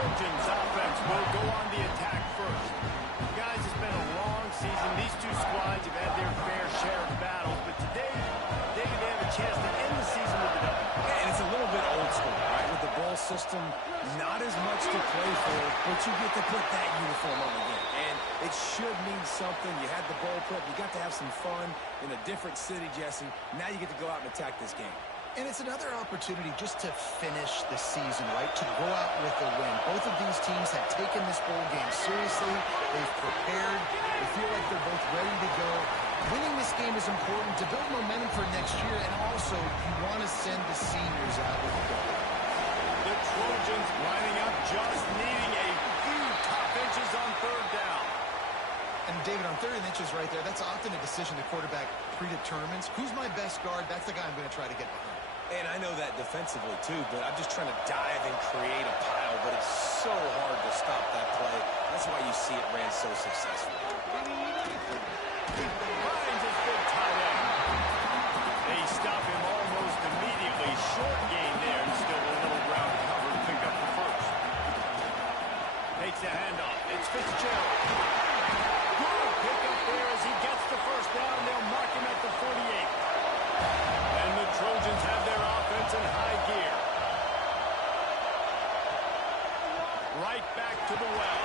Trojans offense will go on the attack first. Guys, it's been a long season. These two squads have had their fair share of battles, but today they have a chance to end the season with a W. And it's a little bit old school, right? With the bowl system, not as much to play for, but you get to put that uniform on again. And it should mean something. You had the bowl prep. You got to have some fun in a different city, Jesse. Now you get to go out and attack this game. And it's another opportunity just to finish the season, right? To go out with a win. Both of these teams have taken this bowl game seriously. They've prepared. They feel like they're both ready to go. Winning this game is important to build momentum for next year, and also you want to send the seniors out with a goal. The Trojans lining up, just needing a few top inches on third down. And David, on third and inches right there, that's often a decision the quarterback predetermines. Who's my best guard? That's the guy I'm going to try to get behind. And I know that defensively, too, but I'm just trying to dive and create a pile, but it's so hard to stop that play. That's why you see it ran so successful. Finds his big tight end. They stop him almost immediately. Short gain there, and still a little ground cover to pick up the first. Takes the handoff. It's Fitzgerald. Good pick up there as he gets the first down. They'll mark him at the 48. And the Trojans have their offense in high gear. Right back to the well.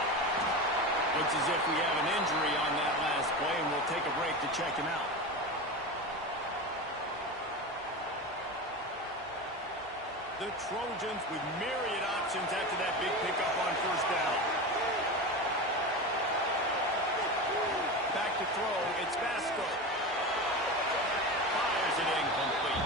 Looks as if we have an injury on that last play, and we'll take a break to check him out. The Trojans with myriad options after that big pickup on first down. Back to throw, it's Vasco. Fires it incomplete.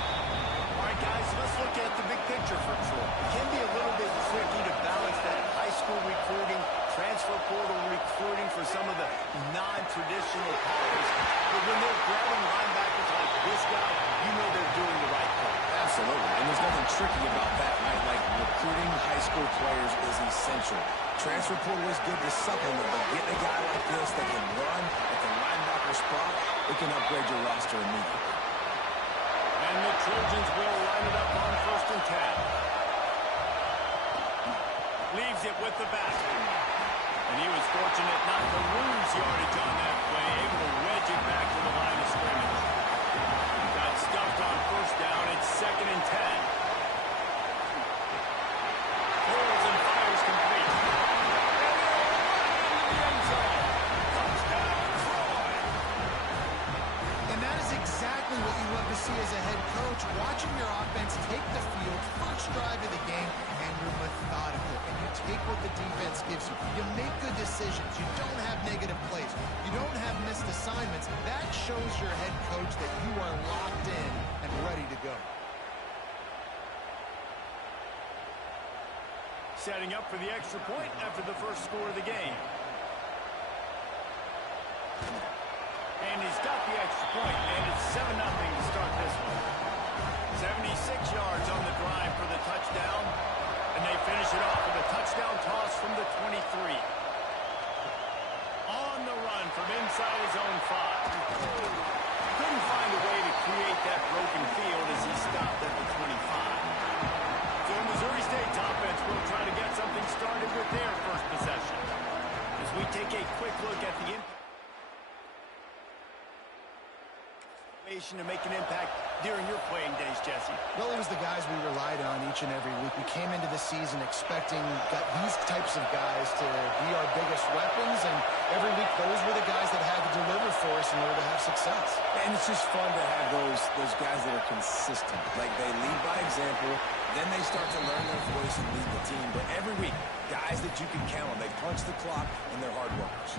All right, guys, let's look at the big picture for Troy. It can be a little bit tricky to balance that high school recruiting, transfer portal recruiting for some of the non-traditional players. But when they're grabbing linebackers like this guy, you know they're doing the right thing. Absolutely, and there's nothing tricky about that, right? Like, recruiting high school players is essential. Transfer portal is good to supplement, but getting a guy like this that can run at the linebacker spot, it can upgrade your roster immediately. And the Trojans will line it up on 1st and 10. Leaves it with the back. And he was fortunate not to lose yardage on that play, able to wedge it back to the line of scrimmage. Got stuffed on first down. It's 2nd and 10. Throws and fires complete. And the end zone. Touchdown, Troy. And that is exactly what you love to see as a head coach. Watching your offense take the field, first drive of the game, and you're methodical. And you take what the defense gives you. You make good decisions. You don't have negative plays. You don't have missed assignments. That shows your head coach that you are locked in and ready to go. Setting up for the extra point after the first score of the game. And he's got the extra point, and it's 7-0 to start this one. 76 yards on the drive for the touchdown, and they finish it off with a touchdown toss from the 23. On the run from inside his own 5. Couldn't find a way to create that broken field as he stopped at the 25. So Missouri State's offense will try to get something started with their first possession. As we take a quick look at the impact to make an impact during your playing days, Jesse. Well, it was the guys we relied on each and every week. We came into the season expecting these types of guys to be our biggest weapons, and every week those were the guys that had to deliver for us in order to have success. And it's just fun to have those guys that are consistent. Like, they lead by example, then they start to learn their voice and lead the team. But every week, guys that you can count on. They punch the clock, and they're hard workers.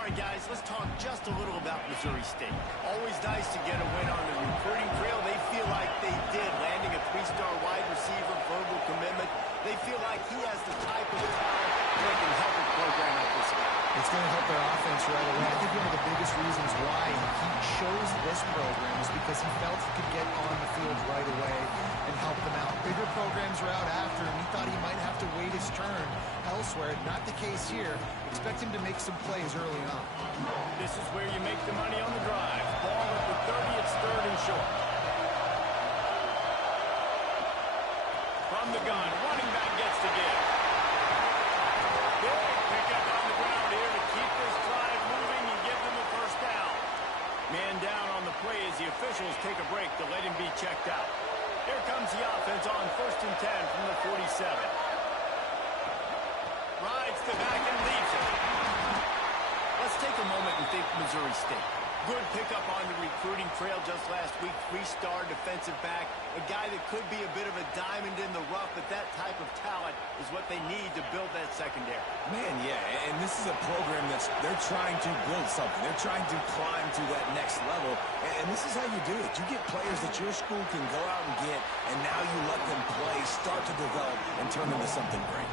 All right, guys, let's talk just a little about Missouri State. Always nice to get a win on the recruiting trail. They feel like they did, landing a 3-star wide receiver, verbal commitment. They feel like he has the type of talent that can help a program like this. It's going to help their offense right away. I think one of the biggest reasons why he chose this program is because he felt he could get on the field right away and help them out. Bigger programs are out after him. He thought he might have to wait his turn elsewhere. Not the case here. Expect him to make some plays early on. This is where you make the money on the drive. Ball at the 30, it's 3rd and short. From the gun, running back gets to give. Hits the back and leaves it. Let's take a moment and think Missouri State. Good pickup on the recruiting trail just last week. 3-star defensive back. A guy that could be a bit of a diamond in the rough, but that type of talent is what they need to build that secondary. Man, yeah, and this is a program they're trying to build something. They're trying to climb to that next level, and this is how you do it. You get players that your school can go out and get, and now you let them play, start to develop, and turn into something great.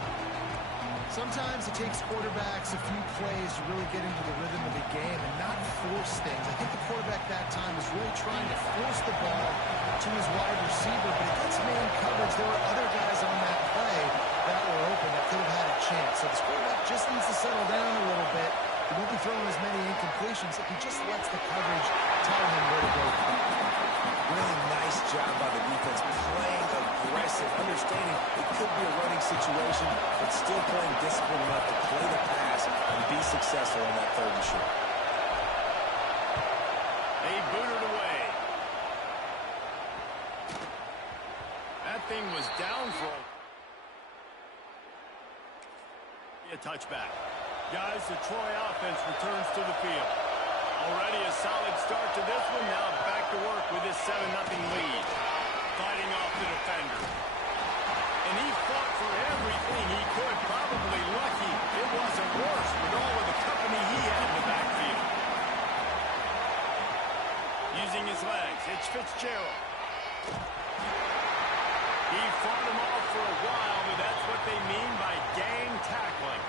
Sometimes it takes quarterbacks a few plays to really get into the rhythm of the game and not force things. I think the quarterback that time was really trying to force the ball to his wide receiver, but against man coverage, there were other guys on that play that were open that could have had a chance. So this quarterback just needs to settle down a little bit. He won't be throwing as many incompletions if he just lets the coverage tell him where to go. Really nice job by the defense, playing aggressive, understanding it could be a running situation, but still playing disciplined enough to play the pass and be successful on that 3rd and short. They booted away. That thing was down for a touchback. Guys, the Troy offense returns to the field. Already a solid start to this one. Now back to work with this 7-0 lead. Fighting off the defender. And he fought for everything he could. Probably lucky it wasn't worse with all of the company he had in the backfield. Using his legs, it's Fitzgerald. He fought him off for a while, but that's what they mean by gang tackling.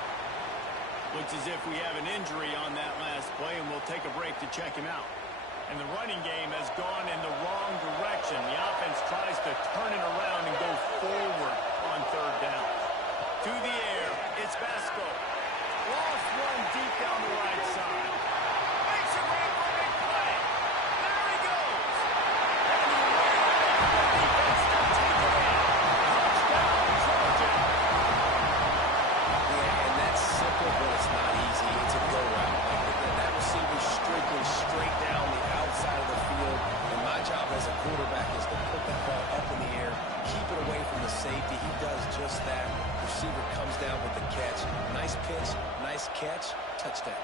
Looks as if we have an injury on that last play, and we'll take a break to check him out. And the running game has gone in the wrong direction. The offense tries to turn it around and go forward on 3rd down. To the air, it's Vasco. Lost one deep down the right side. Makes a great running play. There he goes. And he ran the defense to take it in. Touchdown, Trojan. Yeah, and that's simple, but it's not easy. It's a go route. That receiver straight down the outside of the field. And my job as a quarterback is to put that ball up in the air, keep it away from the safety. He does just that. Receiver comes down with the catch. Nice pitch, nice catch, touchdown.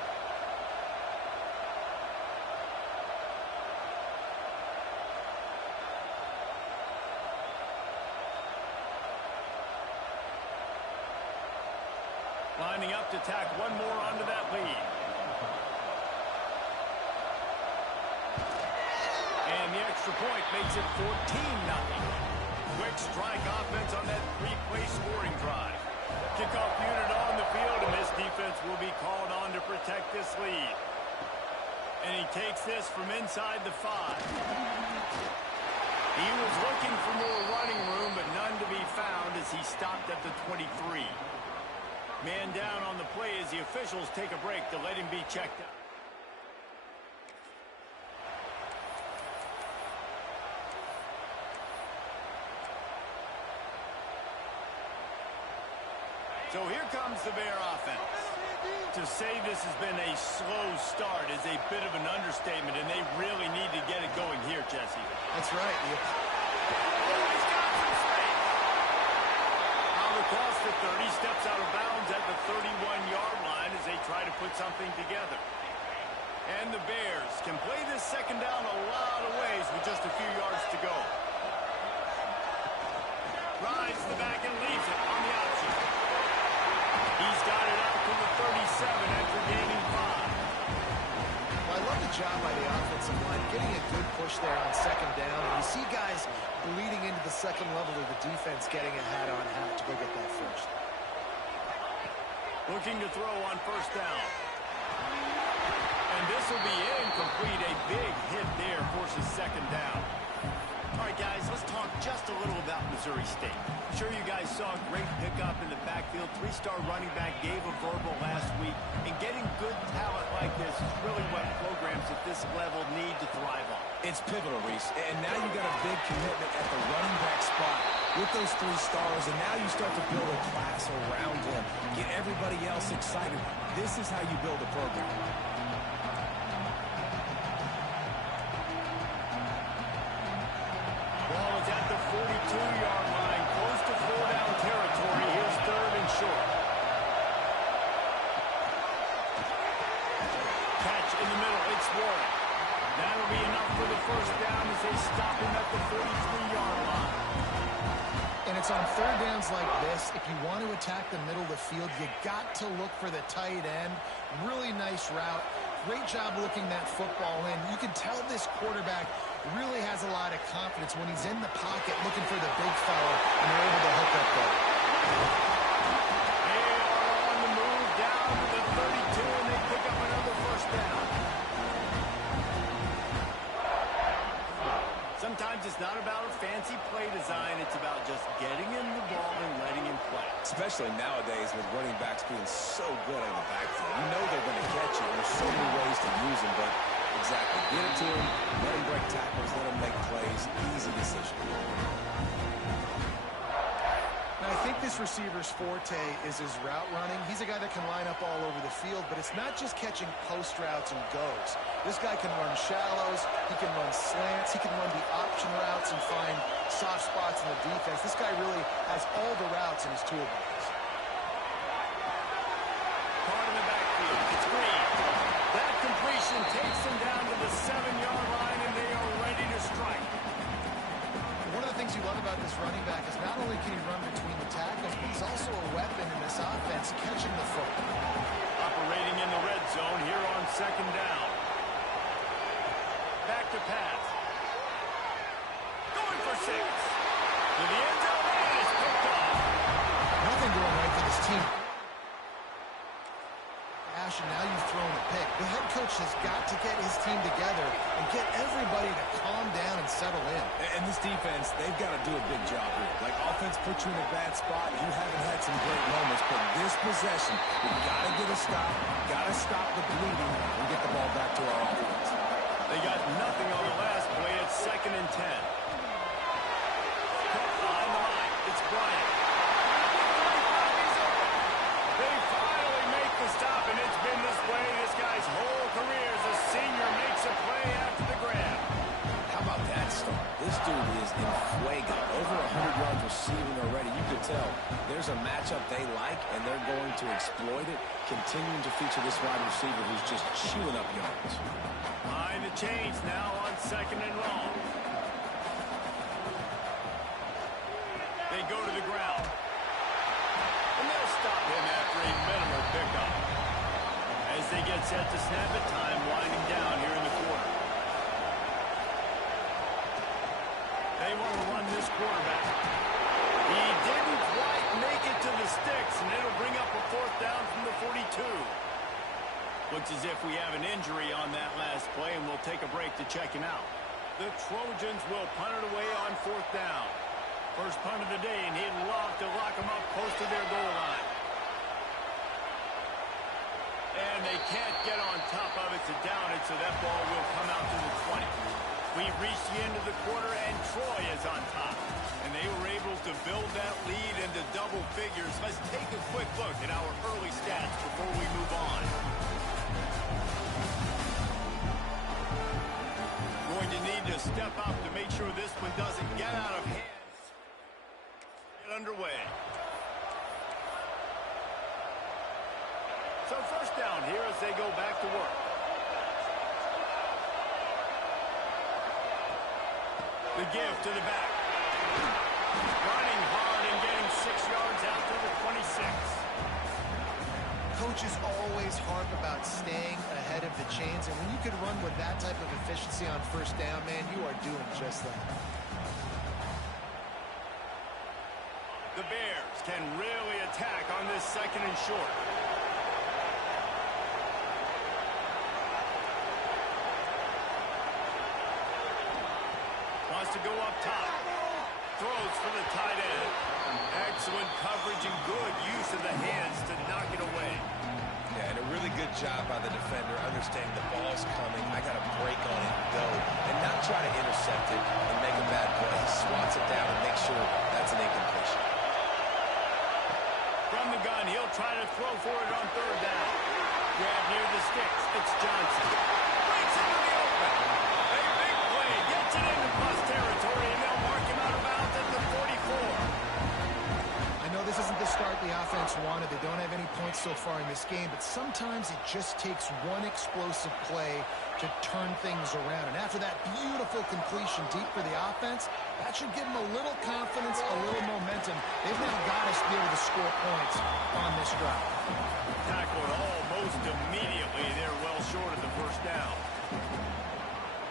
Lining up to tack one more onto that lead. And the extra point makes it 14-0. Quick strike offense on that 3-play scoring drive. Kickoff unit on the field, and this defense will be called on to protect this lead. And he takes this from inside the 5. He was looking for more running room, but none to be found as he stopped at the 23. Man down on the play as the officials take a break to let him be checked out. So here comes the Bear offense. To say this has been a slow start is a bit of an understatement, and they really need to get it going here, Jesse. That's right. He's got some space. Out across the 30, steps out of bounds at the 31-yard line as they try to put something together. And the Bears can play this 2nd down a lot of ways with just a few yards to go. Rides the back and leaves it on the option. He's got it out to the 37 after gaining 5. Well, I love the job by the offensive line, getting a good push there on 2nd down. And you see guys bleeding into the 2nd level of the defense, getting a hat-on-hat to go get that first. Looking to throw on 1st down. And this will be incomplete. A big hit there forces 2nd down. All right, guys, let's talk just a little about Missouri State. I'm sure you guys saw a great pickup in the backfield. 3-star running back gave a verbal last week. And getting good talent like this is really what programs at this level need to thrive on. It's pivotal, Reese. And now you got a big commitment at the running back spot with those 3 stars. And now you start to build a class around him. Get everybody else excited. This is how you build a program. Ball is at the 42-yard line, close to 4-down territory. Here's 3rd and short. first down as they stop him at the 43-yard line. And it's on third downs like this. If you want to attack the middle of the field, you got to look for the tight end. Really nice route. Great job looking that football in. You can tell this quarterback really has a lot of confidence when he's in the pocket looking for the big fella, and they're able to hook up there. They are on the move down to the 32, and they pick up another first down. Sometimes it's not about a fancy play design. It's about just getting him the ball and letting him play. Especially nowadays with running backs being so good in the backfield. You know they're going to catch you. There's so many ways to use them, but exactly. Get it to him, let him break tackles, let him make plays. Easy decision. Now, I think this receiver's forte is his route running. He's a guy that can line up all over the field, but it's not just catching post routes and goes. This guy can run shallows, he can run slants, he can run the option routes and find soft spots in the defense. This guy really has all the routes in his toolbox. Caught in the backfield. It's Green. That completion takes him down to the 7-yard line, and they are ready to strike. One of the things you love about this running back is not only can he run between the tackles, but he's also a weapon in this offense, catching the football. Operating in the red zone here on second down. Back to pass. Going for 6. To the end zone, and it's picked off. Nothing going right for this team. And now you've thrown a pick. The head coach has got to get his team together and get everybody to calm down and settle in. And this defense, they've got to do a big job here. Like, offense put you in a bad spot. You haven't had some great moments, but this possession, we've got to get a stop, got to stop the bleeding, and get the ball back to our offense. They got nothing on the last play. It's 2nd and 10. Cut behind the line. It's Bryant. They finally make the stop, and it's been this way this guy's whole career as a senior makes a play after the grab. How about that start? This dude is in fuego. Over 100 yards receiving already. You could tell there's a matchup they like, and they're going to exploit it, continuing to feature this wide receiver who's just chewing up yards. Behind the chains now on 2nd and long. They go to the ground. And they'll stop him after a minimal pickup. As they get set to snap it, time winding down here in the quarter. They want to run this quarterback. He didn't quite make it to the sticks, and it'll bring up a 4th down from the 42. Looks as if we have an injury on that last play, and we'll take a break to check him out. The Trojans will punt it away on 4th down. First punt of the day, and he'd love to lock them up close to their goal line. And they can't get on top of it to down it, so that ball will come out to the 20. We've reached the end of the quarter, and Troy is on top. And they were able to build that lead into double figures. Let's take a quick look at our early stats before we move on. Going to need to step up to make sure this one doesn't get out of hand. Get underway. So first down here as they go back to work. The give to the back. Running hard and getting 6 yards out to the 26. Coaches always harp about staying ahead of the chains, and when you can run with that type of efficiency on first down, man, you are doing just that. The Bears can really attack on this 2nd and short. Wants to go up top. Throws for the tight end. Excellent coverage and good use of the hands to knock it away. Yeah, and a really good job by the defender, understanding the ball's coming. I got to break on it and go, and not try to intercept it and make a bad play. He swats it down and makes sure that's an incompletion. From the gun, he'll try to throw for it on 3rd down. Grab near the sticks. It's Johnson. Breaks into the open. A big play. Gets it into plus territory, and they'll mark him out of bounds at the 44. I know this isn't the start the offense wanted. They don't have any points points so far in this game, but sometimes it just takes one explosive play to turn things around. And after that beautiful completion deep for the offense, that should give them a little confidence, a little momentum. They've now got us to be able to score points on this drive. Tackled almost immediately. They're well short of the first down.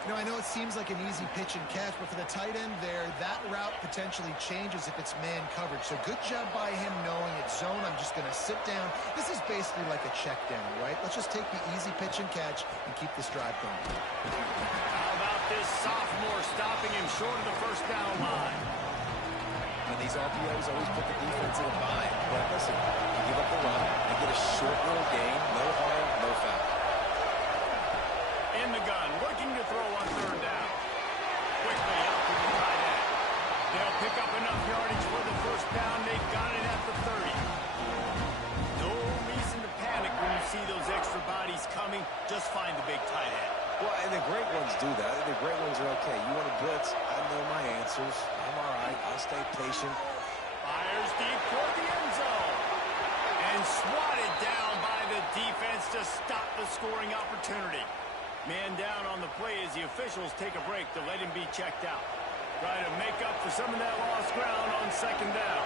You know, I know it seems like an easy pitch and catch, but for the tight end there, that route potentially changes if it's man coverage. So good job by him knowing it's zone. I'm just going to sit down. This is basically like a check down, right? Let's just take the easy pitch and catch and keep this drive going. How about this sophomore stopping him short of the first down line? And these RPOs always put the defense in a bind. But listen, you give up the run, you get a short little gain, no harm, no foul. In the gun, looking to throw on third down. Quickly out to the tight end. They'll pick up enough yardage for the first down. They got it at the 30. No reason to panic when you see those extra bodies coming. Just find the big tight end. Well, and the great ones do that. The great ones are okay. You want to blitz? I know my answers. I'm all right. I'll stay patient. Fires deep toward the end zone. And swatted down by the defense to stop the scoring opportunity. Man down on the play as the officials take a break to let him be checked out. Try to make up for some of that lost ground on second down.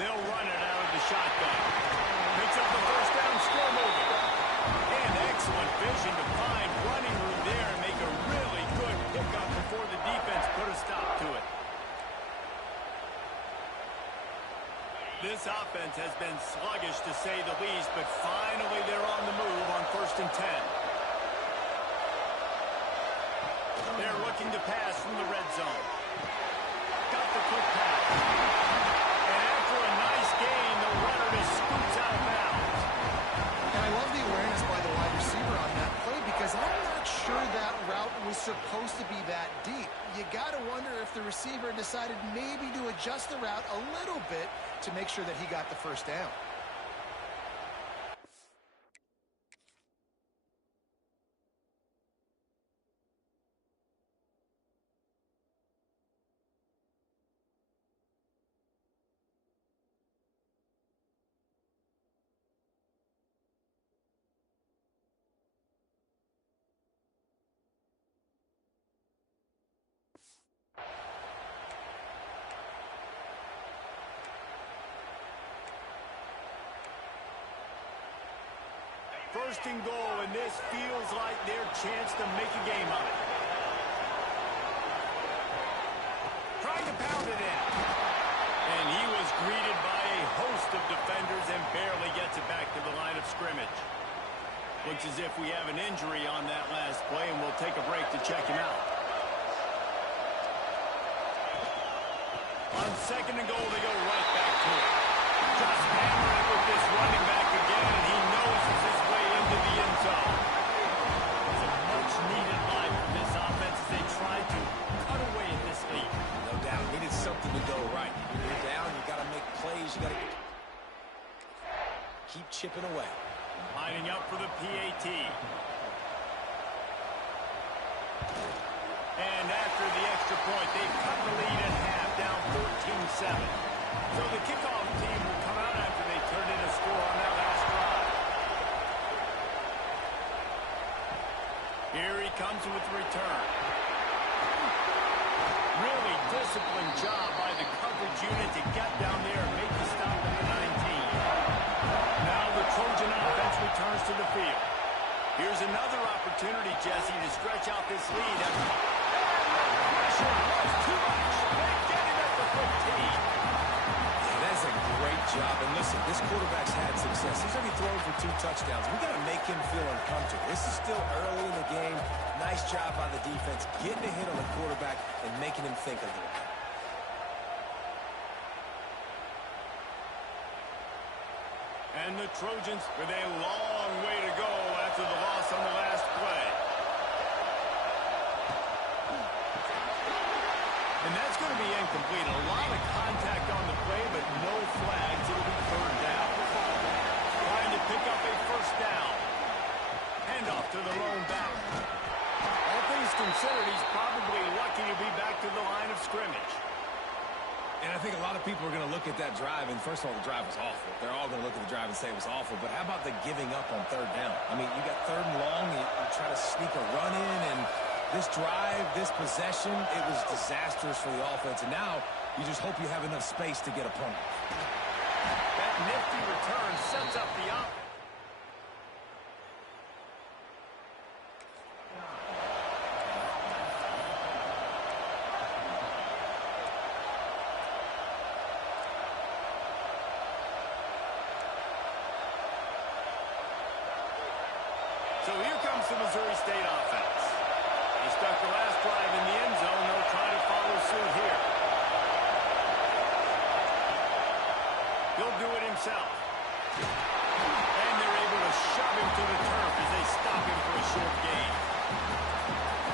They'll run it out of the shotgun. Picks up the first down, still moving. And excellent vision to find running room there and make a really good pickup before the defense put a stop to it. This offense has been sluggish to say the least, but finally they're on the move on 1st and 10. They're looking to pass from the red zone. Got the quick pass. And after a nice gain, the runner just scoots out of bounds. And I love the awareness by the wide receiver on that play because I'm not sure that route was supposed to be that deep. You got to wonder if the receiver decided maybe to adjust the route a little bit to make sure that he got the first down. First and goal, and this feels like their chance to make a game of it. Trying to pound it in. And he was greeted by a host of defenders and barely gets it back to the line of scrimmage. Looks as if we have an injury on that last play, and we'll take a break to check him out. On second and goal, they go right back to it. Just hammering with this running back again, and he knows it's his way into the end zone. It's a much-needed line from this offense as they try to cut away at this lead. No doubt, needed something to go right. When you're down, you got to make plays. You got to keep chipping away. Lining up for the PAT. And after the extra point, they've cut the lead at half, down 14-7. So the kickoff team will come out after they turned in a score on that last drive. Here he comes with the return. Really disciplined job by the coverage unit to get down there and make the stop at the 19. Now the Trojan offense returns to the field. Here's another opportunity, Jesse, to stretch out this lead. Pressure was too much. They get him at the 15. That's a great job. And listen, this quarterback's had success. He's already thrown for 2 touchdowns. We got to make him feel uncomfortable. This is still early in the game. Nice job by the defense, getting a hit on the quarterback and making him think a little bit. And the Trojans with a long way to go after the loss on the last play. And that's going to be incomplete. A lot of contact on the play, but no flags. It'll be third down. Trying to pick up a first down. Handoff to the lone back. All things considered, he's probably lucky to be back to the line of scrimmage. And I think a lot of people are going to look look at that drive, and first of all, the drive was awful. They're all going to look at the drive and say it was awful, but how about the giving up on third down? I mean, you got third and long, you try to sneak a run in, and this drive, this possession, it was disastrous for the offense, and now you just hope you have enough space to get a punt. That nifty return sets up the offense. So here comes the Missouri State offense. He stuck the last drive in the end zone. They'll try to follow suit here. He'll do it himself. And they're able to shove him to the turf as they stop him for a short gain.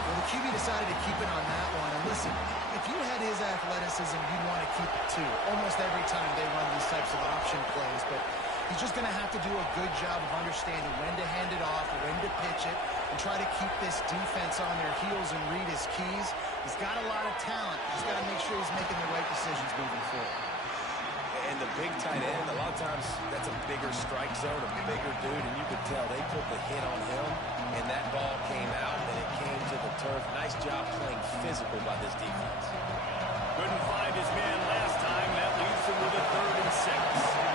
Well, the QB decided to keep it on that one. And listen, if you had his athleticism, you'd want to keep it too. Almost every time they run these types of option plays. But he's just going to have to do a good job of understanding when to hand it off, when to pitch it, and try to keep this defense on their heels and read his keys. He's got a lot of talent. He's got to make sure he's making the right decisions moving forward. And the big tight end, a lot of times that's a bigger strike zone, a bigger dude, and you could tell they put the hit on him, and that ball came out, and it came to the turf. Nice job playing physical by this defense. Couldn't find his man last time. That leaves him with a 3rd and 6.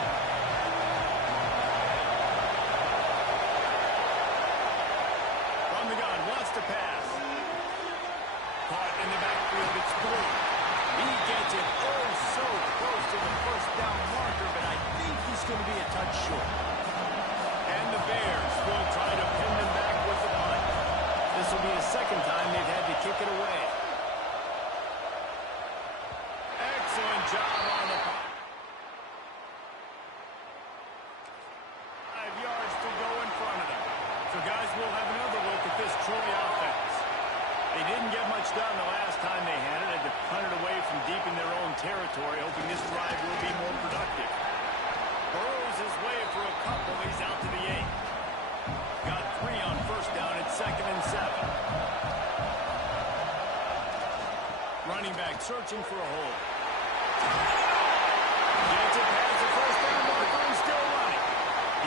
To pass. Caught in the backfield, it's Blue. He gets it so close to the first down marker, but I think he's going to be a touch short. And the Bears will try to pin them back with the punt. This will be the second time they've had to kick it away. Excellent job on the punt. 5 yards to go in front of them. So, guys, we'll have another look at this Troy offense. They didn't get much done the last time they had it. Had to punt it away from deep in their own territory, hoping this drive will be more productive. Burrows his way for a couple. He's out to the 8. Got 3 on first down at 2nd and 7. Running back searching for a hole. Gets it past the first down marker and still running.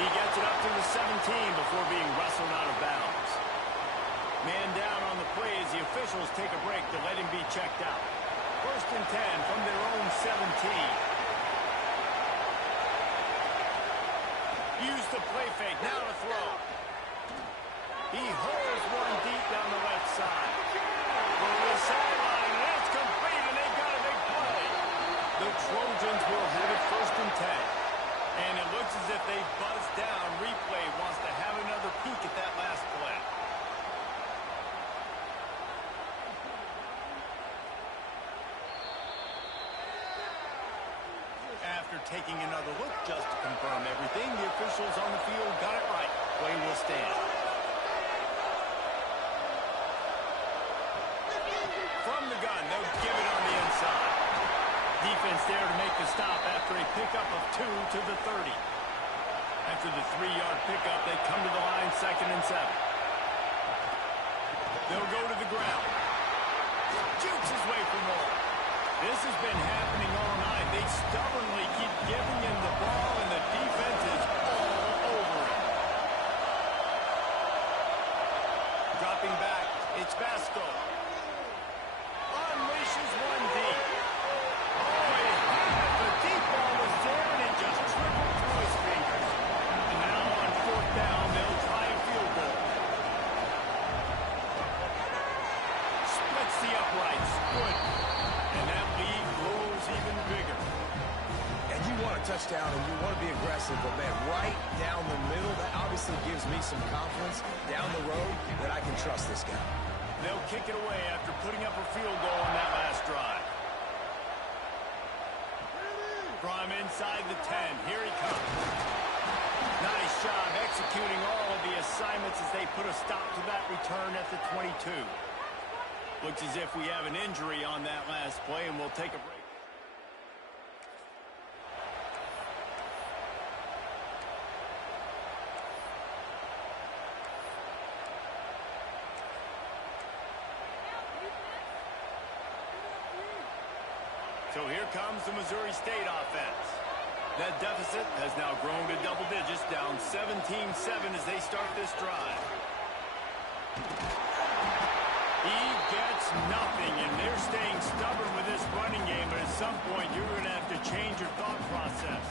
He gets it up to the 17 before being wrestled out of bounds. Man down on the play as the officials take a break to let him be checked out. 1st and 10 from their own 17. Use the play fake. Now to throw. He holds one deep down the left side. Over the sideline. That's complete, and they've got a big play. The Trojans will have it 1st and 10. And it looks as if they buzzed down. Replay wants to have another peek at that last play. After taking another look just to confirm everything, the officials on the field got it right. Play will stand. From the gun, they'll give it on the inside. Defense there to make the stop after a pickup of 2 to the 30. After the 3-yard pickup, they come to the line 2nd and 7. They'll go to the ground. Jukes his way for more. This has been happening all night. They stubbornly keep giving him the ball, and the defense is all over it. Dropping back, it's Vasco. Unleashes one deep. The deep ball was there, and it just trickled through his fingers. And now on 4th down, they'll try a field goal. Splits the uprights. Good. And that lead grows even bigger. And you want a touchdown, and you want to be aggressive, but, man, right down the middle, that obviously gives me some confidence down the road that I can trust this guy. They'll kick it away after putting up a field goal on that last drive. From inside the 10, here he comes. Nice job executing all of the assignments as they put a stop to that return at the 22. Looks as if we have an injury on that last play, and we'll take a break. So here comes the Missouri State offense. That deficit has now grown to double digits, down 17-7 as they start this drive. He gets nothing, and they're staying stubborn with this running game, but at some point you're going to have to change your thought process.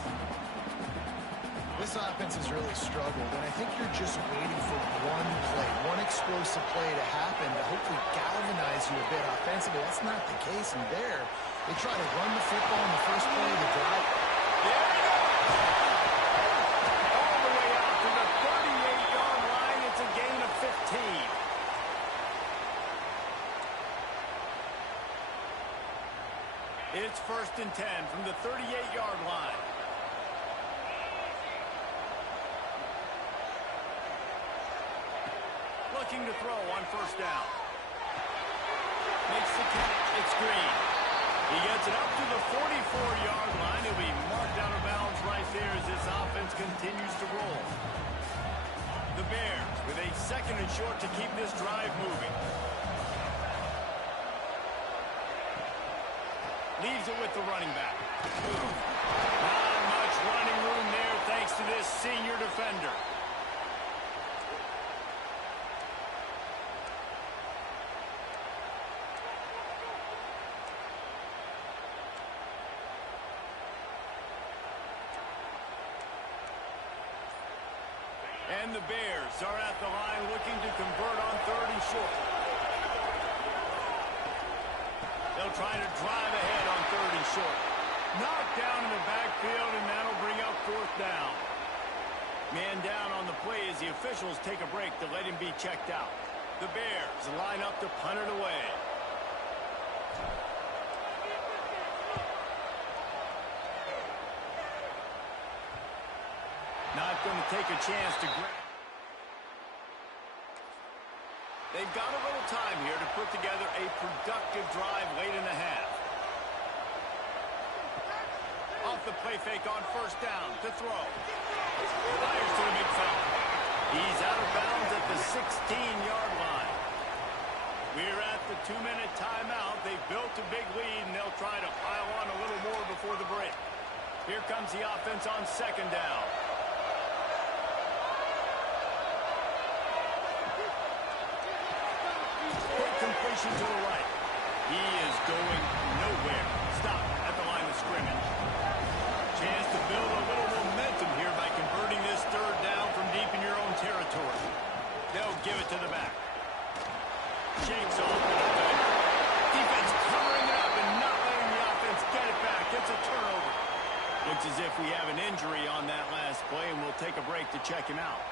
This offense has really struggled, and I think you're just waiting for one play, one explosive play to happen to hopefully galvanize you a bit offensively. That's not the case, and there, they try to run the football in the first play of the drive. There he goes! All the way out to the 38-yard line. It's a gain of 15. It's 1st and 10 from the 38-yard line. Looking to throw on 1st down. Makes the catch. It's Green. He gets it up to the 44-yard line. He'll be marked out of bounds right there as this offense continues to roll. The Bears with a 2nd and short to keep this drive moving. Leaves it with the running back. Not much running room there thanks to this senior defender. And the Bears are at the line looking to convert on 3rd and short. They'll try to drive ahead on 3rd and short. Knocked down in the backfield, and that'll bring up 4th down. Man down on the play as the officials take a break to let him be checked out. The Bears line up to punt it away. Not going to take a chance to grab. They've got a little time here to put together a productive drive late in the half. Off the play fake on 1st down to throw. Fires to the big fella. He's out of bounds at the 16-yard line. We're at the 2-minute timeout. They've built a big lead, and they'll try to pile on a little more before the break. Here comes the offense on 2nd down. Completion to the right. He is going nowhere. Stop at the line of scrimmage. Chance to build a little momentum here by converting this 3rd down from deep in your own territory. They'll give it to the back. Shakes off the defender. Defense covering it up and not letting the offense get it back. It's a turnover. Looks as if we have an injury on that last play, and we'll take a break to check him out.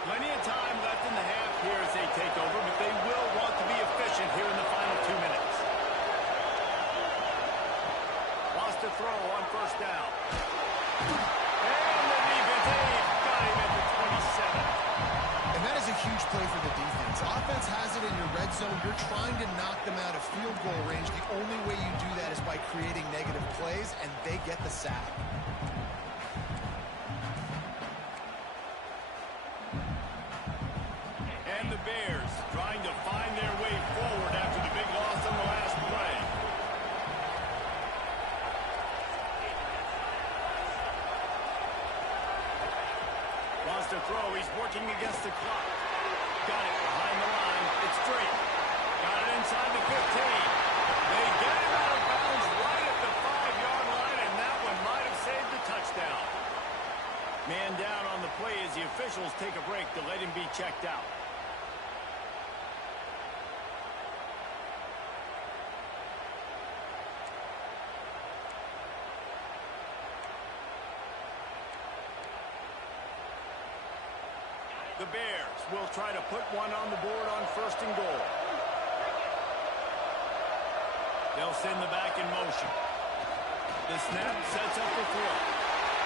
Plenty of time left in the half here as they take over, but they will want to be efficient here in the final 2 minutes. Lost a throw on 1st down. And the defense, they've got him at the 27. And that is a huge play for the defense. Offense has it in your red zone. You're trying to knock them out of field goal range. The only way you do that is by creating negative plays, and they get the sack. And the Bears trying to find their way forward after the big loss on the last play. Wants to throw. He's working against the clock. Got it behind the line. It's straight. Got it inside the 15. They get him out of bounds right at the 5-yard line, and that one might have saved the touchdown. Man down on the play as the officials take a break to let him be checked out. The Bears will try to put one on the board on 1st and goal. They'll send the back in motion. The snap sets up the throw.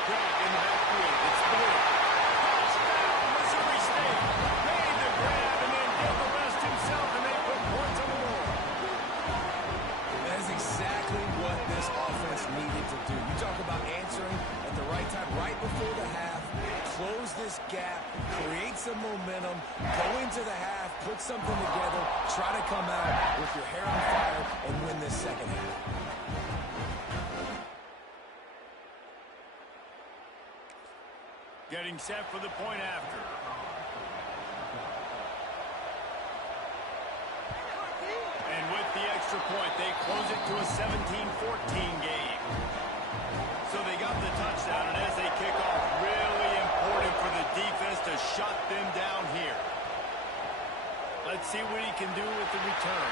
Drop in the backfield. It's through. Touchdown, Missouri State. Made the grab and then did the rest himself, and they put points on the board. That is exactly what this offense needed to do. You talk about answering at the right time, right before the half. into the half, put something together, try to come out with your hair on fire and win this second half. Getting set for the point after. And with the extra point, they close it to a 17-14 game. So they got the touchdown, and as they kick off, really important for the defense to shut them down here. Let's see what he can do with the return.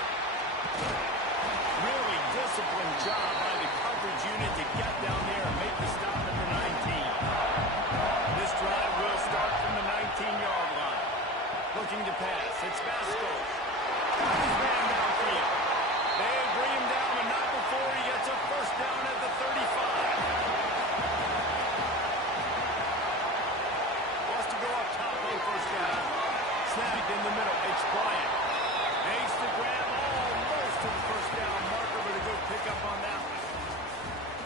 Really disciplined job by the coverage unit to get down there and make the stop at the 19. This drive will start from the 19-yard line. Looking to pass. It's Vasco. Got his man downfield. They bring him down, but not before he gets a first down at the 35. Wants to go up top on first down. Snapped in the middle. It's Bryant. Makes the grab almost to the first down marker, but a good pickup on that one.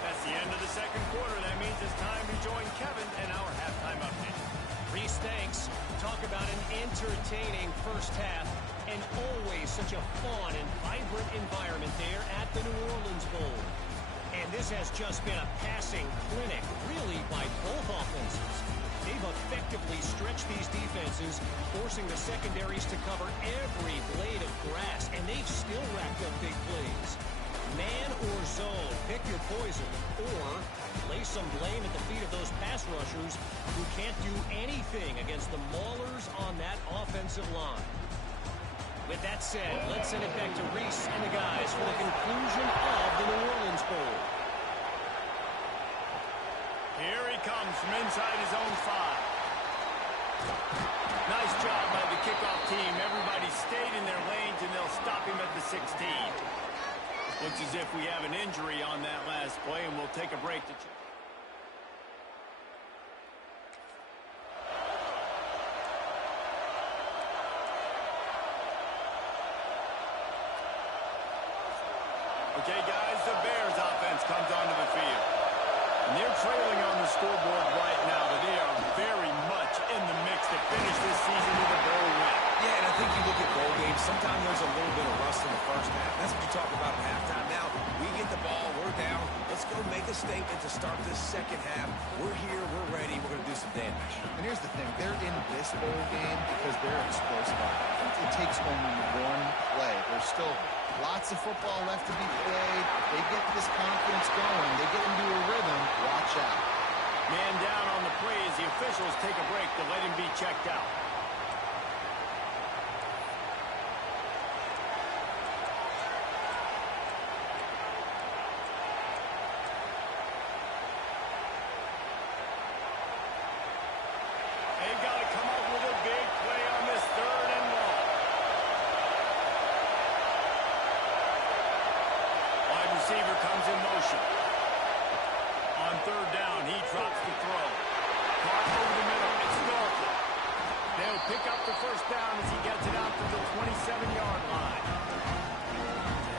That's the end of the second quarter. That means it's time to join Kevin and our halftime update. Reese, thanks. Talk about an entertaining first half and always such a fun and vibrant environment there at the New Orleans Bowl. And this has just been a passing clinic, really, by both offenses. They've effectively stretched these defenses, forcing the secondaries to cover every blade of grass, and they've still racked up big plays. Man or zone, pick your poison, or lay some blame at the feet of those pass rushers who can't do anything against the maulers on that offensive line. With that said, let's send it back to Reese and the guys for the conclusion of the New Orleans Bowl. Here he comes from inside his own 5. Nice job by the kickoff team. Everybody stayed in their lanes, and they'll stop him at the 16. Looks as if we have an injury on that last play, and we'll take a break to check. Okay, guys, the Bears offense comes onto the field. And they're trailing on the scoreboard right now, but they are very much in the mix to finish this season with a bowl win. Yeah, and I think you look at bowl games, sometimes there's a little bit of rust in the first half. That's what you talk about at halftime. Now, we get the ball, we're down. Let's go make a statement to start this second half. We're here, we're ready, we're going to do some damage. And here's the thing, they're in this bowl game because they're explosive. It takes only one play. There's still lots of football left to be played. If they get this confidence going, they get into a rhythm, watch out. Man down on the play as the officials take a break to let him be checked out. They've got to come up with a big play on this 3rd and long. Wide receiver comes in motion. On 3rd down, he drops the throw. Caught over the middle. It's Norfolk. They'll pick up the first down as he gets it out to the 27-yard line.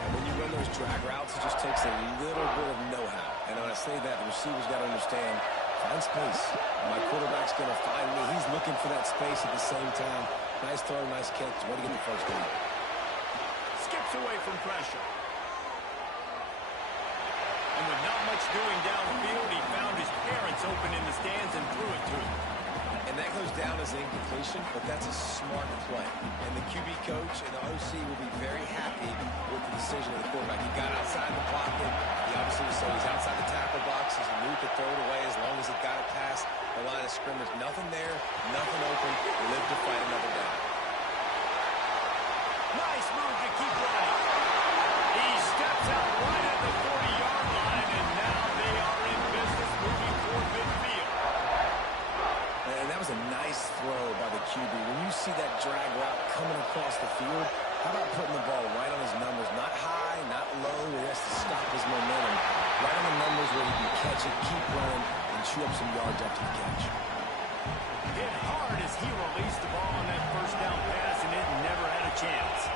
And when you run those drag routes, it just takes a little bit of know-how. And when I say that, the receiver's got to understand, find space. My quarterback's going to find me. He's looking for that space at the same time. Nice throw, nice catch. Way to get the first down. Skips away from pressure. And with not much doing downfield, he found his parents open in the stands and threw it to him. And that goes down as an incompletion, but that's a smart play. And the QB coach and the OC will be very happy with the decision of the quarterback. He got outside the pocket. He obviously was so he's outside the tackle box. He's moved to throw it away as long as he got it past the line of scrimmage. Nothing there, nothing open. Live to fight another down. Nice move to keep running. He steps out right at the 40-yard line, and now they are in business moving toward midfield. And that was a nice throw by the QB. When you see that drag route coming across the field, how about putting the ball right on his numbers? Not high, not low, where he has to stop his momentum. Right on the numbers where he can catch it, keep running, and chew up some yards after the catch. Hit hard as he released the ball on that first down pass, and it never had a chance.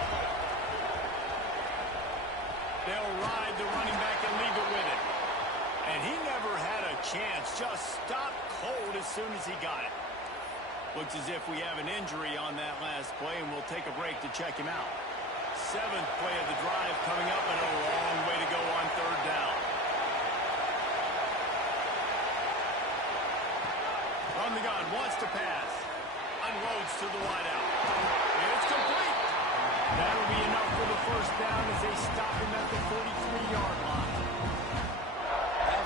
They'll ride the running back and leave it with it. And he never had a chance. Just stopped cold as soon as he got it. Looks as if we have an injury on that last play, and we'll take a break to check him out. 7th play of the drive coming up, and a long way to go on 3rd down. On the gun, wants to pass. Unloads to the wideout. And it's complete. That'll be enough for the 1st down as they stop him at the 43-yard line.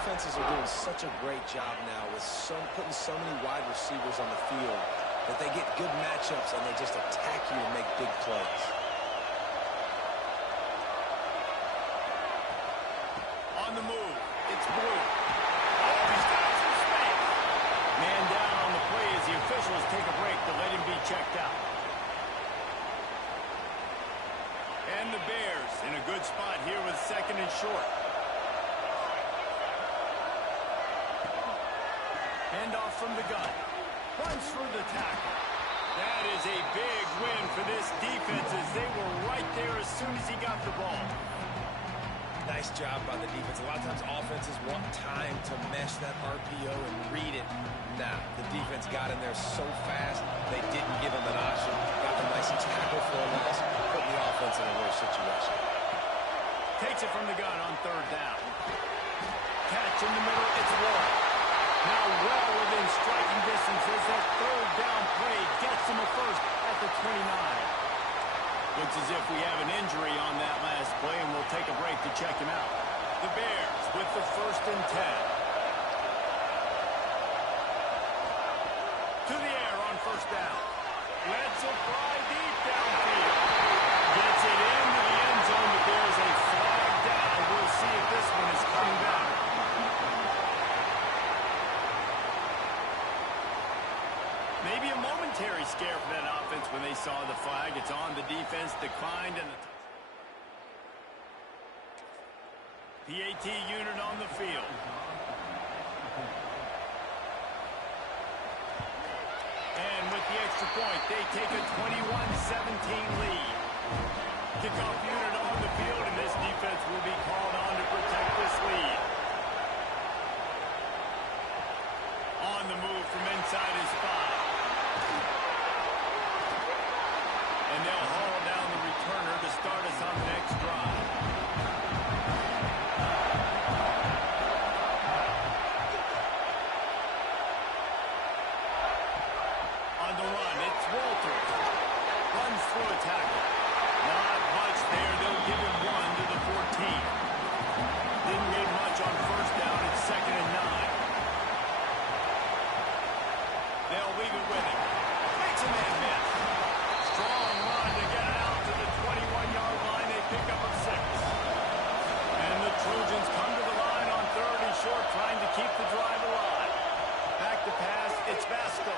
Offenses are doing such a great job now with putting so many wide receivers on the field that they get good matchups and they just attack you and make big plays. On the move, it's Blue. Oh, he's got some space. Man down on the play as the officials take a break to let him be checked out. And the Bears in a good spot here with 2nd and short. Handoff from the gun. Runs through the tackle. That is a big win for this defense as they were right there as soon as he got the ball. Nice job by the defense. A lot of times offenses want time to mesh that RPO and read it. Nah, the defense got in there so fast, they didn't give him an option. Got the nice tackle for a loss, putting the offense in a worse situation. Takes it from the gun on 3rd down. Catch in the middle, it's Ward. Now well within striking distance as that 3rd down play gets him a 1st at the 29. Looks as if we have an injury on that last play, and we'll take a break to check him out. The Bears with the 1st and 10. To the air on 1st down. Lets it fly deep downfield. Gets it into the end zone, but there's a flag down. We'll see if this one is coming back. Maybe a momentary scare for that offense when they saw the flag. It's on the defense, declined, and the PAT unit on the field. And with the extra point, they take a 21-17 lead. Kickoff unit on the field, and this defense will be called on to protect this lead. On the move from inside his 5. And they'll haul down the returner to start us on the next drive. On the run, it's Walters. Runs through a tackle. Not much there. They'll give him 1 to the 14. Didn't get much on 1st down. It's 2nd and 9. They'll leave it with him. Makes a man miss. Strong run to get it out to the 21-yard line. They pick up a 6. And the Trojans come to the line on 3rd and short, trying to keep the drive alive. Back to pass, it's Vasco.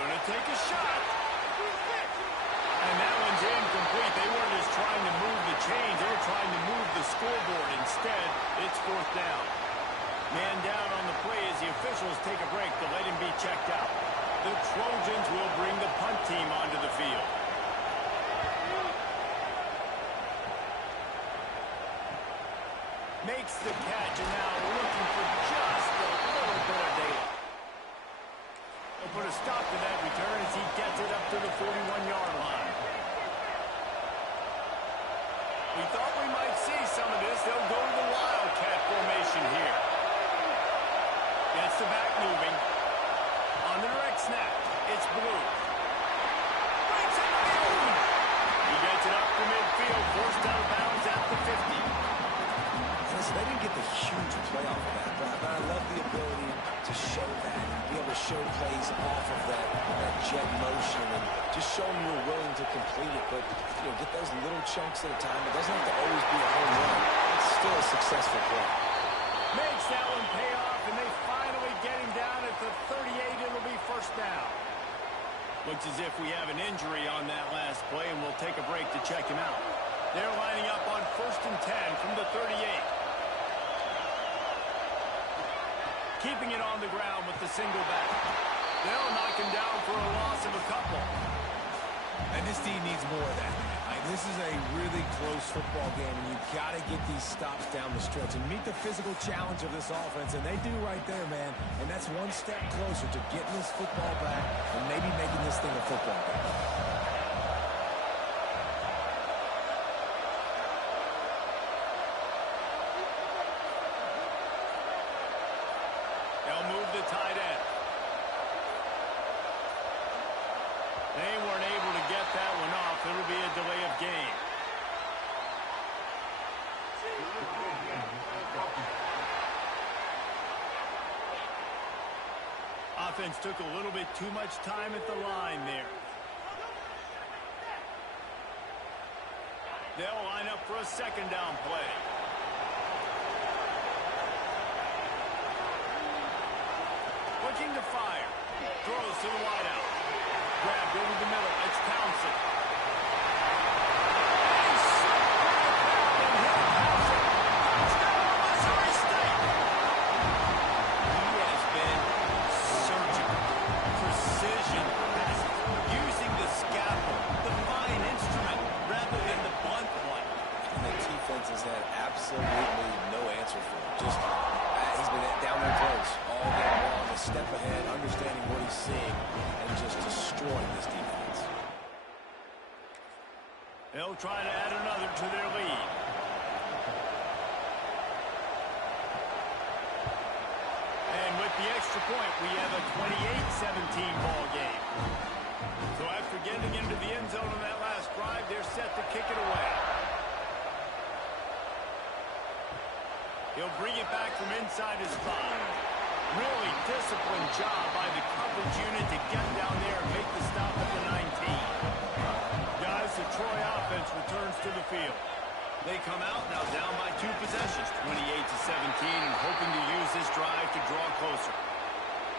Gonna take a shot. And that one's incomplete. They weren't just trying to move the chains. They were trying to move the scoreboard. Instead, it's 4th down. Man down on the play as the officials take a break to let him be checked out. The Trojans will bring the punt team onto the field. Makes the catch, and now looking for just a little bit of daylight. They'll put a stop to that return as he gets it up to the 41-yard line. We thought we might see some of this. They'll go to the Wildcat formation here. Gets the back moving. On the direct snap, it's Blue. Breaks it in. He gets it up to midfield, forced out of bounds at the 50. Listen, they didn't get the huge play off of that, but I love the ability to show that, be able to show plays off of that jet motion, and just show them you're willing to complete it, but get those little chunks at a time. It doesn't have to always be a home run. It's still a successful play. Makes that one pay off, and they finally get him down at the 38. It'll be 1st down. Looks as if we have an injury on that last play, and we'll take a break to check him out. They're lining up on 1st and 10 from the 38. Keeping it on the ground with the single back. They'll knock him down for a loss of a couple. And this team needs more of that. This is a really close football game, and you've got to get these stops down the stretch and meet the physical challenge of this offense, and they do right there, man. And that's one step closer to getting this football back and maybe making this thing a football game. They'll move the tight end. They weren't able to get that one off. It'll be a delay of game. Offense took a little bit too much time at the line there. They'll line up for a second down play. Looking to fire. Throws to the wideout. Grabbed over the middle. It's Townsend. He's and he'll pass it. Touchdown, Missouri State. He has been surgical. Precision passing. Using the scalpel, the fine instrument, rather than the blunt one. And the defense has had absolutely no answer for him. Just, he's been down there close all game long, a step ahead, understanding what he's seeing, and just destroying this defense. They'll try to add another to their lead. And with the extra point, we have a 28-17 ball game. So after getting into the end zone on that last drive, they're set to kick it away. He'll bring it back from inside his 5. Really disciplined job by the coverage unit to get down there and make the stop at the 19. Guys, the Troy offense returns to the field. They come out now down by 2 possessions, 28-17, and hoping to use this drive to draw closer.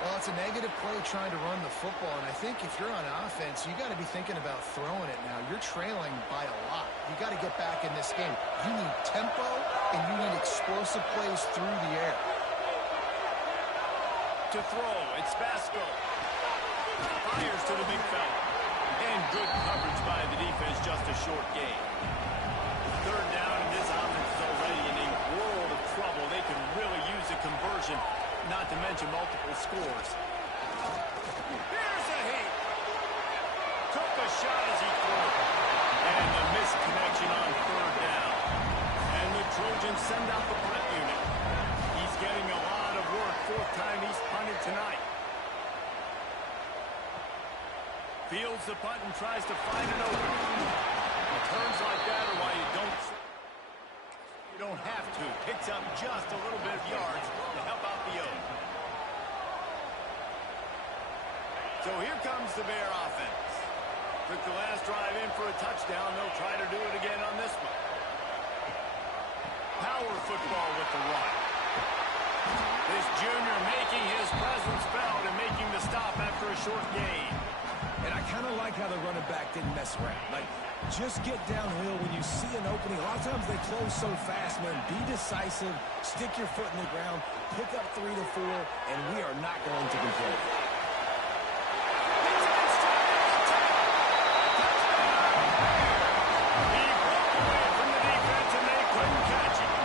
Well, it's a negative play trying to run the football, and I think if you're on offense, you got to be thinking about throwing it now. You're trailing by a lot. You got to get back in this game. You need tempo, and you need explosive plays through the air. To throw, it's Basco. Fires to the big fella. And good coverage by the defense, just a short gain. Third down, and this offense is already in a world of trouble. They can really use a conversion, not to mention multiple scores. Here's a heat. Took a shot as he threw. And the missed connection on third down. And the Trojans send out the punt unit. He's getting a lot of work. 4th time he's punted tonight. Fields the punt and tries to find an opening. Turns like that are why you don't have to. Picks up just a little bit of yards to help out the O. So here comes the Bear offense. Took the last drive in for a touchdown. They'll try to do it again on this one. Power football with the run. This junior making his presence felt and making the stop after a short gain. And I kind of like how the running back didn't mess around. Like, just get downhill when you see an opening. A lot of times they close so fast, man. Be decisive, stick your foot in the ground, pick up 3 to 4, and we are not going to complain. He broke away from the defense and they couldn't catch him.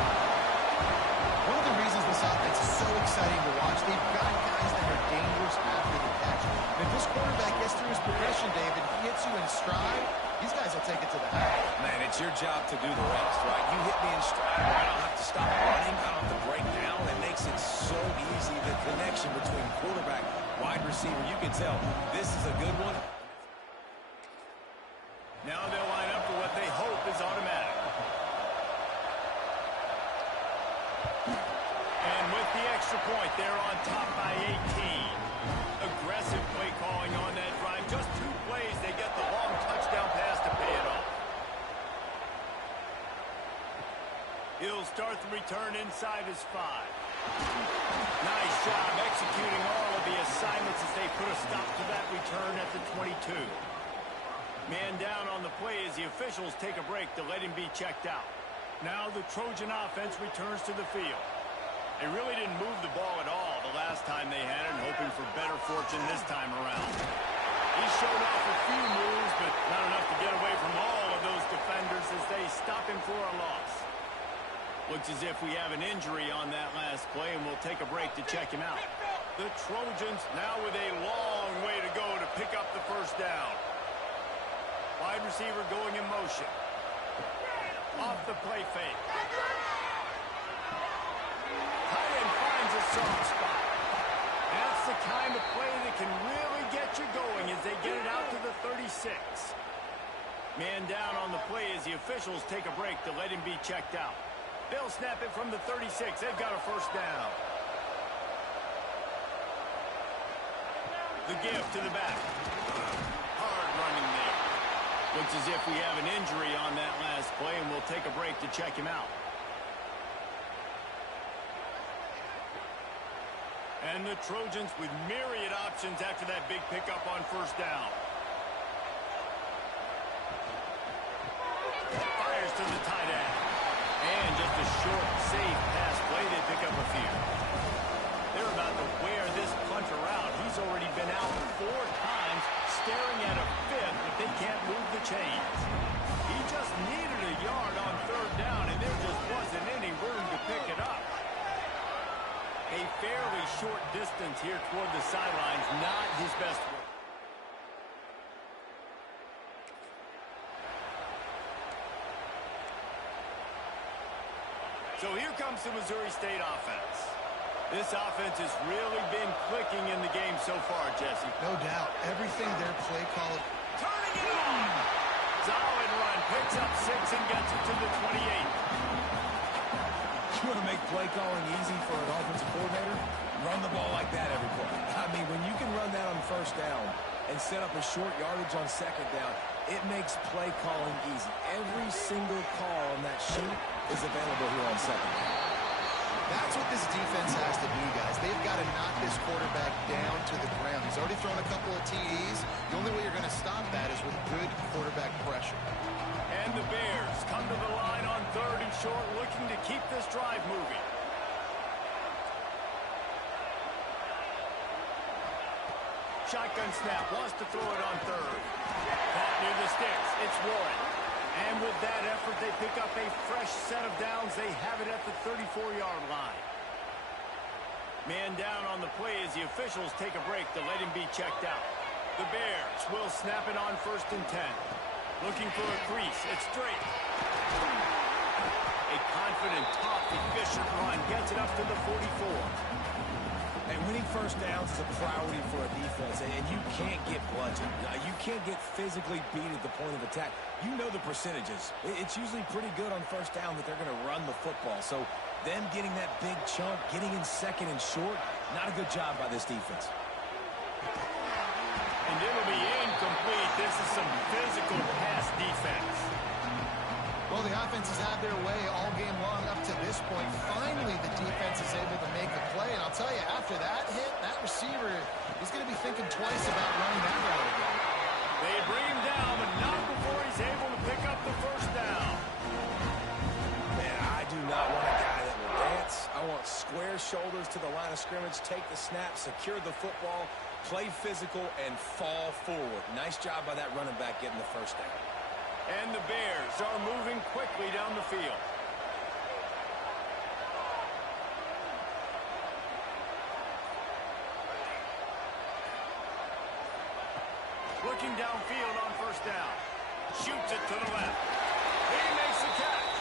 One of the reasons this offense is so exciting to watch, they've got guys that are dangerous after the catch. And if this quarterback gets through his progression, David, he hits you in stride, these guys will take it to the house. Man, it's your job to do the rest, right? You hit me in stride, I don't have to stop running, I don't have to break down. It makes it so easy, the connection between quarterback, wide receiver. You can tell this is a good one. Now they'll line up for what they hope is automatic. And with the extra point, they're on top by 18. Aggressive play calling on that drive. Just 2 plays, they get the long touchdown pass to pay it off. He'll start the return inside his 5. Nice job executing all of the assignments as they put a stop to that return at the 22. Man down on the play as the officials take a break to let him be checked out. Now the Trojan offense returns to the field. They really didn't move the ball at all the last time they had it, hoping for better fortune this time around. He showed off a few moves, but not enough to get away from all of those defenders. Looks as if we have an injury on that last play, and we'll take a break to check him out. The Trojans now with a long way to go to pick up the first down. Wide receiver going in motion. Off the play fake. Tight end finds a soft spot. That's the kind of play that can really get you going as they get it out to the 36. Man down on the play as the officials take a break to let him be checked out. They'll snap it from the 36. They've got a first down. The give to the back. Hard running there. Looks as if we have an injury on that last play, and we'll take a break to check him out. And the Trojans with myriad options after that big pickup on first down. Fires to the tight end. And just a short, safe pass play. They pick up a few. They're about to wear this punter out. He's already been out 4 times, staring at a fifth, but they can't move the chains. He just needed a yard on third down, and there just wasn't any room to pick it up. A fairly short distance here toward the sidelines, not his best work. So here comes the Missouri State offense. This offense has really been clicking in the game so far, Jesse. No doubt. Everything their play call. Turning it on! Solid run. Picks up 6 and gets it to the 28. You want to make play calling easy for an offensive coordinator? Run the ball like that every play. I mean, when you can run that on first down and set up a short yardage on second down, it makes play calling easy. Every single call on that sheet is available here on second down. That's what this defense has to do, guys. They've got to knock this quarterback down to the ground. He's already thrown a couple of TDs. The only way you're going to stop that is with good quarterback pressure. And the Bears come to the line on 3rd and short, looking to keep this drive moving. Shotgun snap, wants to throw it on 3rd. Caught near the sticks, it's Warren. And with that effort, they pick up a fresh set of downs. They have it at the 34-yard line. Man down on the play as the officials take a break to let him be checked out. The Bears will snap it on 1st and 10. Looking for a crease. It's straight. A confident, tough, efficient run gets it up to the 44. And winning first downs is a priority for a defense, and you can't get bludgeoned. You can't get physically beat at the point of attack. You know the percentages. It's usually pretty good on first down that they're going to run the football. So them getting that big chunk, getting in 2nd and short, not a good job by this defense. And it'll be incomplete. This is some physical pass defense. Well, the offense has had their way all game long up to this point. Finally, the defense is able to make a play. And I'll tell you, after that hit, that receiver is going to be thinking twice about running that route again. They bring him down, but not before he's able to pick up the first down. Man, I do not want a guy that will dance. I want square shoulders to the line of scrimmage, take the snap, secure the football, play physical, and fall forward. Nice job by that running back getting the first down. And the Bears are moving quickly down the field. Looking downfield on first down. Shoots it to the left. He makes the catch.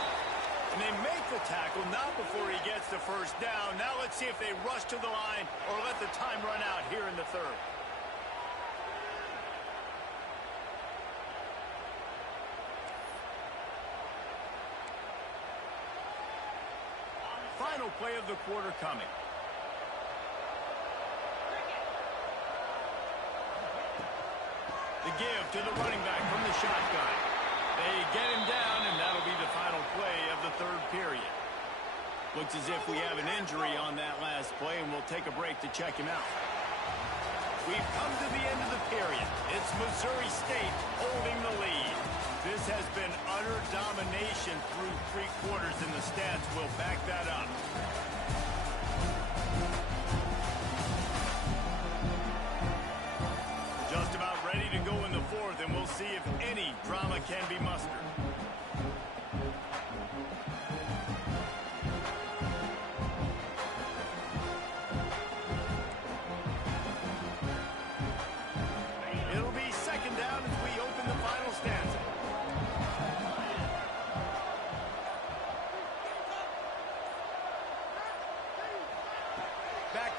And they make the tackle not before he gets the first down. Now let's see if they rush to the line or let the time run out here in the 3rd. Final play of the quarter coming. The give to the running back from the shotgun. They get him down, and that'll be the final play of the 3rd period. Looks as if we have an injury on that last play, and we'll take a break to check him out. We've come to the end of the period. It's Missouri State holding the lead. This has been utter domination through 3 quarters, and the stats will back that up. Just about ready to go in the 4th, and we'll see if any drama can be mustered.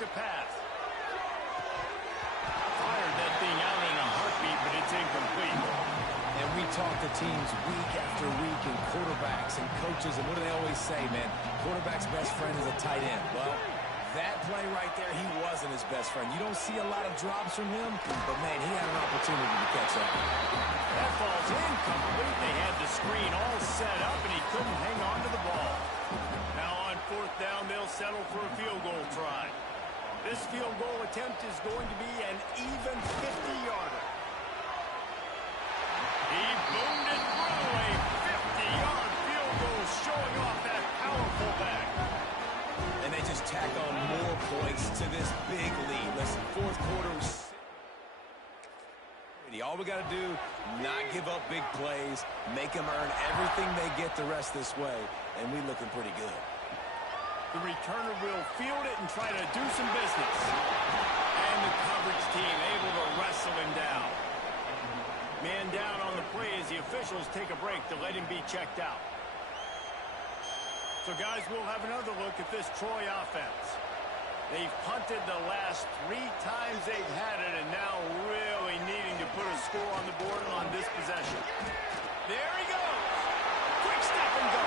to pass. Fired that thing out in a heartbeat, but it's incomplete. And we talk to teams week after week and quarterbacks and coaches, and what do they always say, man? Quarterback's best friend is a tight end. Well, that play right there, he wasn't his best friend. You don't see a lot of drops from him, but, man, he had an opportunity to catch that. That ball's incomplete. They had the screen all set up, and he couldn't hang on to the ball. Now on fourth down, they'll settle for a field goal try. This field goal attempt is going to be an even 50-yarder. He boomed it through a 50-yard field goal, showing off that powerful back. And they just tack on more points to this big lead. Listen, fourth quarter. All we got to do, not give up big plays, make them earn everything they get the rest this way, and we looking pretty good. The returner will field it and try to do some business. And the coverage team able to wrestle him down. Man down on the play as the officials take a break to let him be checked out. So, guys, we'll have another look at this Troy offense. They've punted the last 3 times they've had it, and now really needing to put a score on the board on this possession. There he goes. Quick step and go.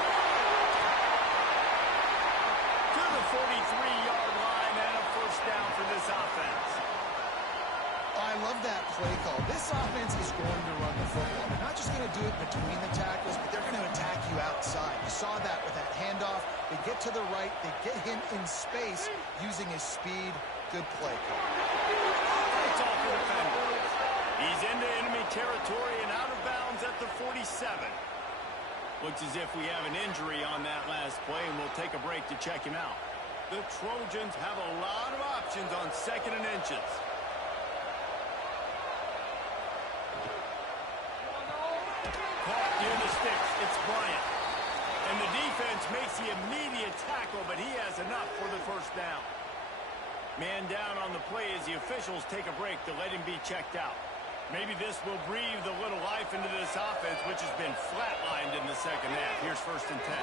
To the 43-yard line and a first down for this offense. I love that play call. This offense is going to run the football. They're not just going to do it between the tackles, but they're going to attack you outside. You saw that with that handoff. They get to the right. They get him in space using his speed. Good play call. It's off the defender. He's into enemy territory and out of bounds at the 47. Looks as if we have an injury on that last play, and we'll take a break to check him out. The Trojans have a lot of options on 2nd and inches. Caught near the sticks. It's Bryant. And the defense makes the immediate tackle, but he has enough for the first down. Man down on the play as the officials take a break to let him be checked out. Maybe this will breathe a little life into this offense, which has been flatlined in the second half. Here's 1st and 10.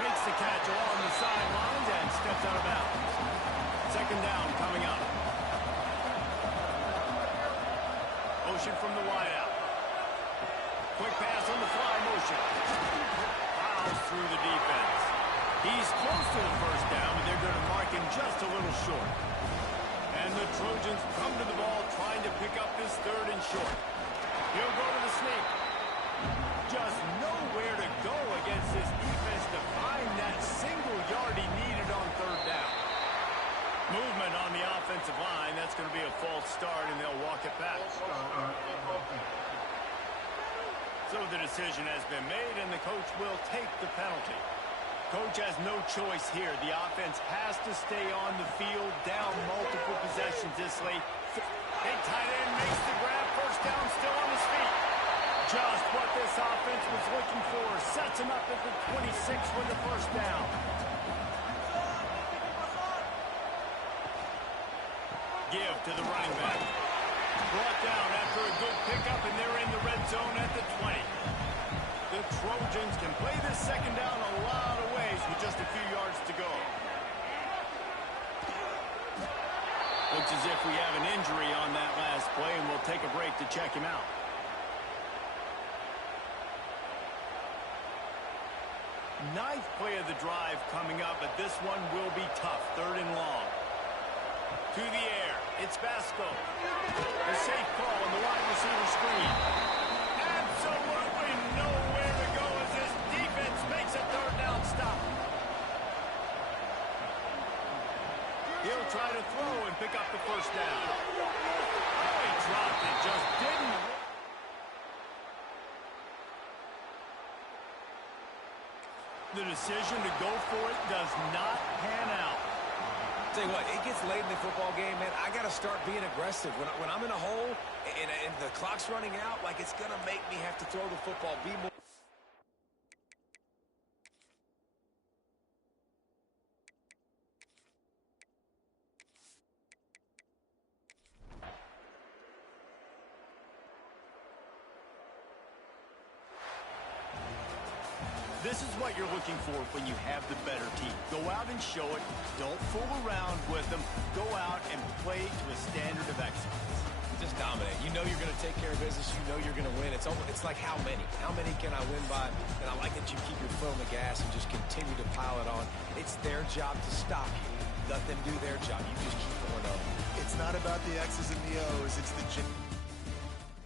Makes the catch along the sidelines and steps out of bounds. 2nd down coming up. Motion from the wideout. Quick pass on the fly motion. Fouls through the defense. He's close to the first down, but they're going to mark him just a little short. And the Trojans come to the ball trying to pick up this 3rd and short. He'll go to the sneak. Just nowhere to go against this defense to find that single yard he needed on 3rd down. Movement on the offensive line. That's going to be a false start, and they'll walk it back. So the decision has been made, and the coach will take the penalty. Coach has no choice here. The offense has to stay on the field, down multiple possessions this late. Big tight end makes the grab. First down, still on his feet. Just what this offense was looking for. Sets him up at the 26 with the first down. Give to the running back. Brought down after a good pickup, and they're in the red zone at the 20. The Trojans can play this 2nd down a lot of ways with just a few yards to go. Looks as if we have an injury on that last play, and we'll take a break to check him out. Ninth play of the drive coming up, but this one will be tough. 3rd and long. To the air. It's Vasco. The safe call on the wide receiver screen. Absolutely nowhere to go as this defense makes a 3rd down stop. He'll try to throw and pick up the first down. Oh, he dropped it. Just didn't. The decision to go for it does not pan out. Tell you what, it gets late in the football game, man. I got to start being aggressive. When I'm in a hole and the clock's running out, like, it's going to make me have to throw the football, be more. This is what you're looking for when you have the better team. Go out and show it. Don't fool around with them. Go out and play to a standard of excellence. Just dominate. You know you're going to take care of business. You know you're going to win. It's like how many? How many can I win by? And I like that you keep your foot on the gas and just continue to pile it on. It's their job to stop you. Let them do their job. You just keep going up. It's not about the X's and the O's. It's the